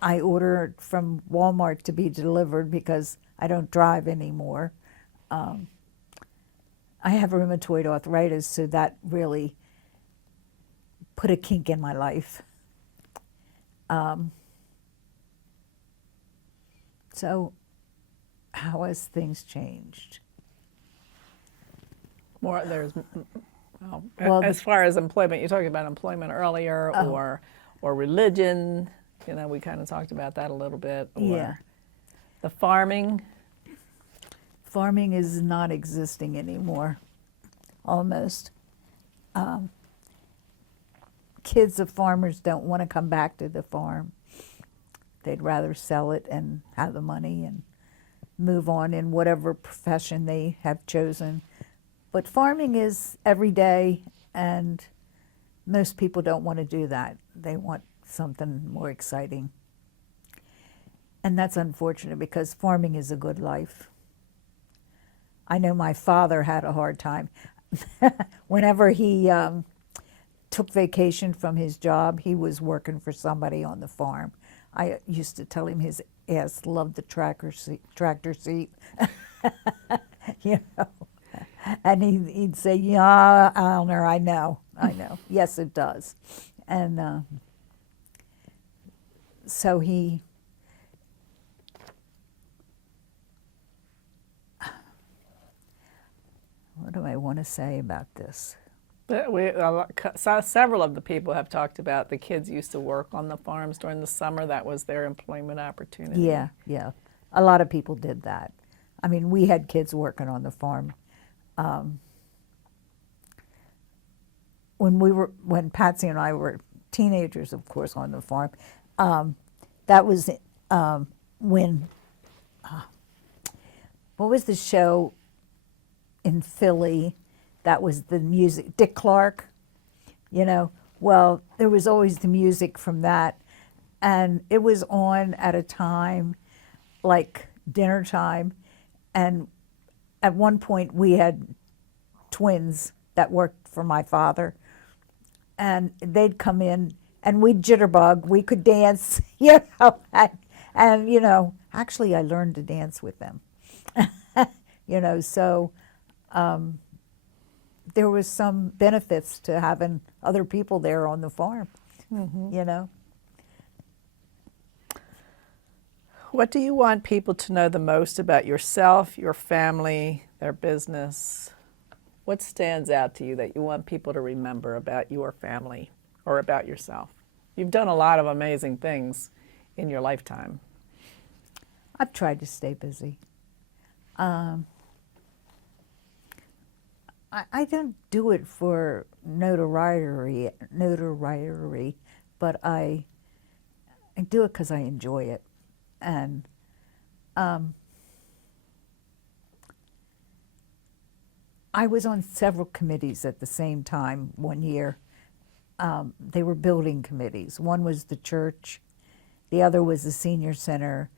I order from Walmart to be delivered because I don't drive anymore. I have rheumatoid arthritis, so that really put a kink in my life. So, how has things changed? there's, Well, as far as employment, you're talking about employment earlier, Oh. or religion. You know, we kind of talked about that a little bit. Or Yeah. the farming. Farming is not existing anymore, almost. Kids of farmers don't want to come back to the farm. They'd rather sell it and have the money and move on in whatever profession they have chosen. But farming is every day, and most people don't want to do that. They want something more exciting. And that's unfortunate because farming is a good life. I know my father had a hard time. Whenever he took vacation from his job, he was working for somebody on the farm. I used to tell him his ass loved the tractor seat. You know, and he'd say, "Yeah, Eleanor, I know. Yes, it does." And so what do I want to say about this? But several of the people have talked about the kids used to work on the farms during the summer. That was their employment opportunity. Yeah, yeah. A lot of people did that. I mean, we had kids working on the farm. When Patsy and I were teenagers, of course, on the farm, that was when, what was the show in Philly that was the music, Dick Clark, you know? Well, there was always the music from that, and it was on at a time like dinner time, and at one point we had twins that worked for my father, and they'd come in and we'd jitterbug, we could dance, you know, and you know, actually I learned to dance with them, you know, so there was some benefits to having other people there on the farm, you know. What do you want people to know the most about yourself, your family, their business? What stands out to you that you want people to remember about your family or about yourself? You've done a lot of amazing things in your lifetime. I've tried to stay busy. I don't do it for notoriety, but I do it because I enjoy it. And I was on several committees at the same time one year. They were building committees. One was the church, the other was the senior center,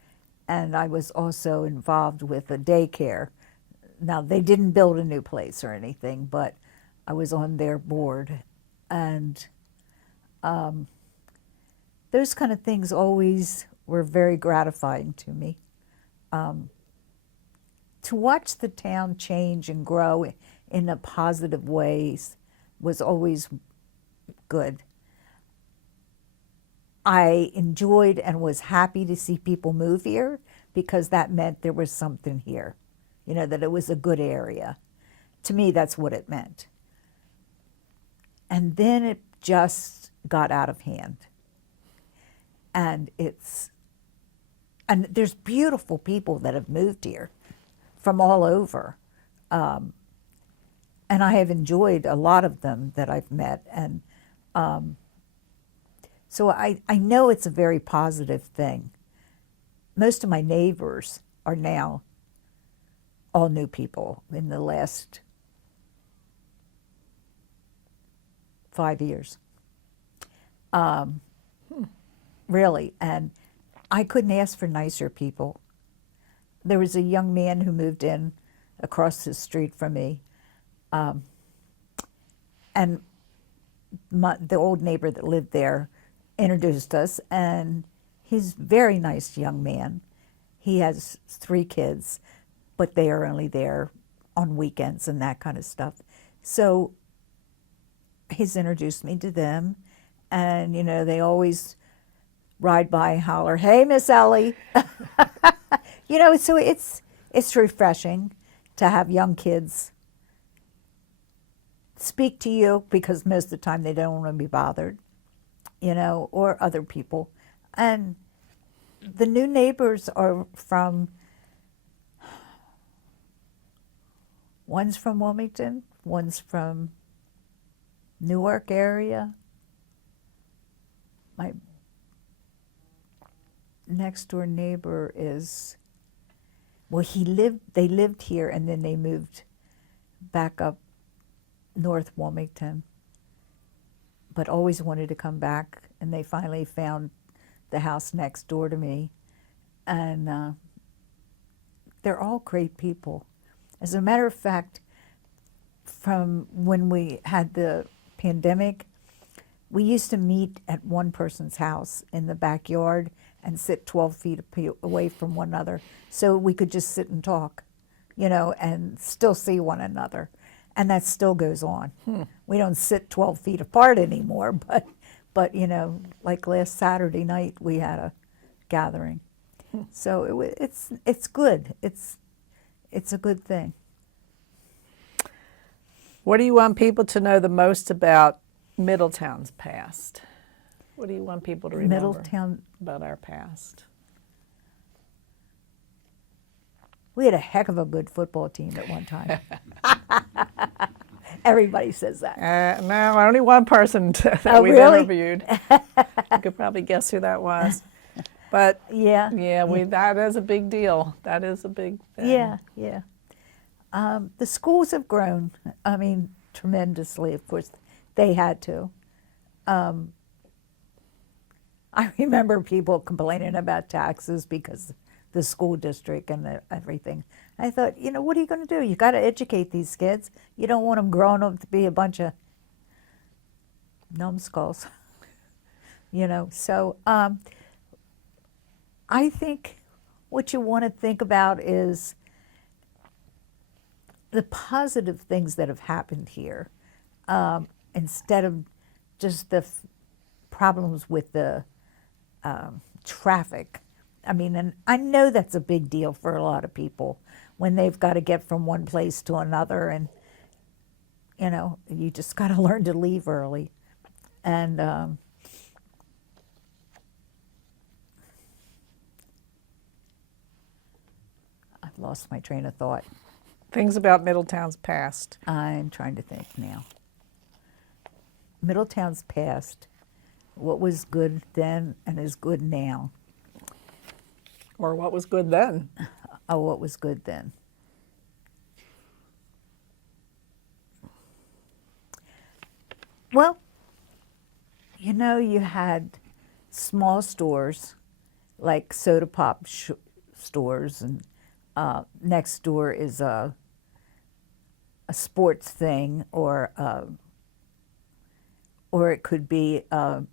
and I was also involved with a daycare. Now, they didn't build a new place or anything, but I was on their board. And those kind of things always were very gratifying to me. To watch the town change and grow in a positive ways was always good. I enjoyed and was happy to see people move here because that meant there was something here, you know, that it was a good area. To me, that's what it meant. And then it just got out of hand. And there's beautiful people that have moved here from all over. And I have enjoyed a lot of them that I've met. And so I know it's a very positive thing. Most of my neighbors are now all new people in the last 5 years. Really, and I couldn't ask for nicer people. There was a young man who moved in across the street from me, and the old neighbor that lived there introduced us, and he's a very nice young man. He has 3 kids, but they are only there on weekends and that kind of stuff. So he's introduced me to them, and you know, they always ride by and holler, "Hey, Miss Ellie." You know, so it's refreshing to have young kids speak to you, because most of the time they don't want to be bothered, you know, or other people. And the new neighbors are one's from Wilmington, one's from Newark area. My next door neighbor is, well, they lived here and then they moved back up North Wilmington, but always wanted to come back, and they finally found the house next door to me. And they're all great people. As a matter of fact, from when we had the pandemic, we used to meet at one person's house in the backyard and sit 12 feet away from one another so we could just sit and talk, you know, and still see one another. And that still goes on. We don't sit 12 feet apart anymore, but But, you know, like last Saturday night, we had a gathering. So it's good. It's a good thing. What do you want people to know the most about Middletown's past? What do you want people to remember Middletown, about our past? we had a heck of a good football team at one time. Everybody says that. No, only one person that Oh, we've really? interviewed. You could probably guess who that was. But Yeah. that is a big deal. That is a big thing. Yeah, yeah. The schools have grown, I mean, tremendously. Of course, they had to. I remember people complaining about taxes because the school district and everything. I thought, you know, what are you going to do? You got to educate these kids. You don't want them growing up to be a bunch of numbskulls, you know. So I think what you want to think about is the positive things that have happened here, instead of just the problems with the traffic. I mean, and I know that's a big deal for a lot of people when they've got to get from one place to another, and you know, you just got to learn to leave early. And I've lost my train of thought. Things about Middletown's past. I'm trying to think now. Middletown's past, what was good then and is good now. Or what was good then. Oh, what was good then? Well, you know, you had small stores like soda pop stores, and next door is a sports thing, or it could be a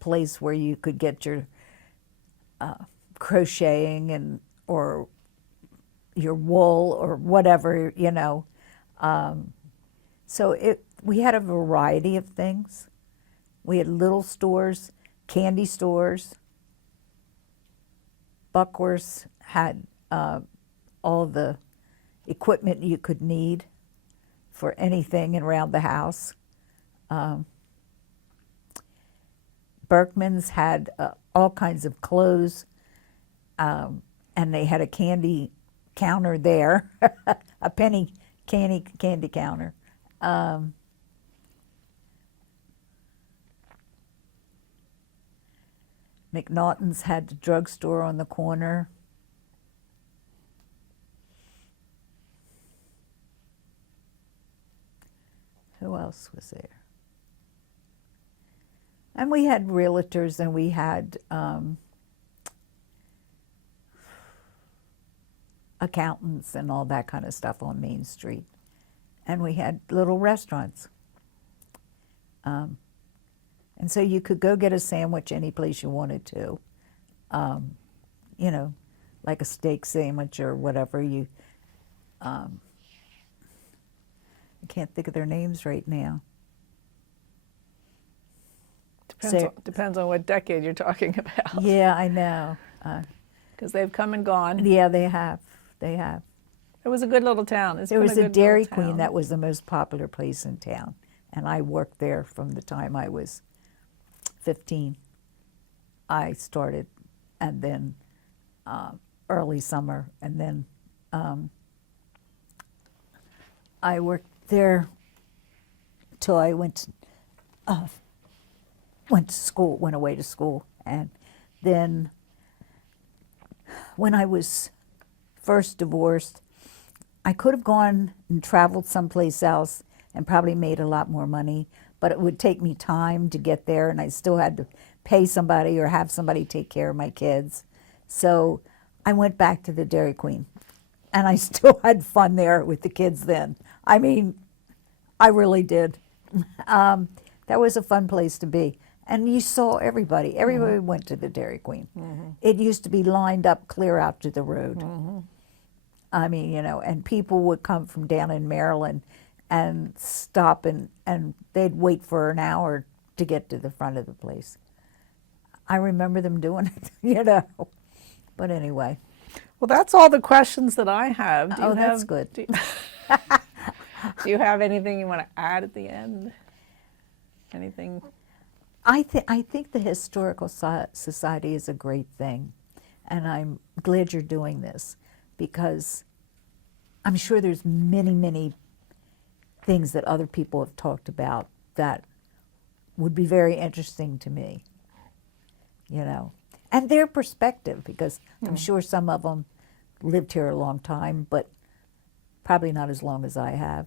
place where you could get your crocheting and or your wool or whatever, you know. So we had a variety of things. We had little stores, candy stores. Buckhorse had all the equipment you could need for anything around the house. Berkman's had all kinds of clothes, and they had a candy counter there, a penny candy counter. McNaughton's had the drugstore on the corner. Who else was there? And we had realtors, and we had accountants and all that kind of stuff on Main Street. And we had little restaurants. And so you could go get a sandwich any place you wanted to. You know, like a steak sandwich or whatever. I can't think of their names right now. Depends on what decade you're talking about. Yeah, I know. Because they've come and gone. Yeah, they have. They have. It was a good little town. There was a Dairy Queen that was the most popular place in town. And I worked there from the time I was 15. I started, and then early summer, and then I worked there till I went to school, went away to school. And then when I was first divorced, I could have gone and traveled someplace else and probably made a lot more money, but it would take me time to get there, and I still had to pay somebody or have somebody take care of my kids. So I went back to the Dairy Queen, and I still had fun there with the kids then. I mean, I really did. That was a fun place to be. And you saw everybody. Everybody went to the Dairy Queen. It used to be lined up clear out to the road. I mean, you know, and people would come from down in Maryland and stop, and they'd wait for an hour to get to the front of the place. I remember them doing it, you know. But anyway. Well, that's all the questions that I have. Do you Oh, that's have- good. Do do you have anything you want to add at the end? Anything? I think the Historical Society is a great thing, and I'm glad you're doing this, because I'm sure there's many things that other people have talked about that would be very interesting to me, you know, and their perspective, because I'm sure some of them lived here a long time, but probably not as long as I have.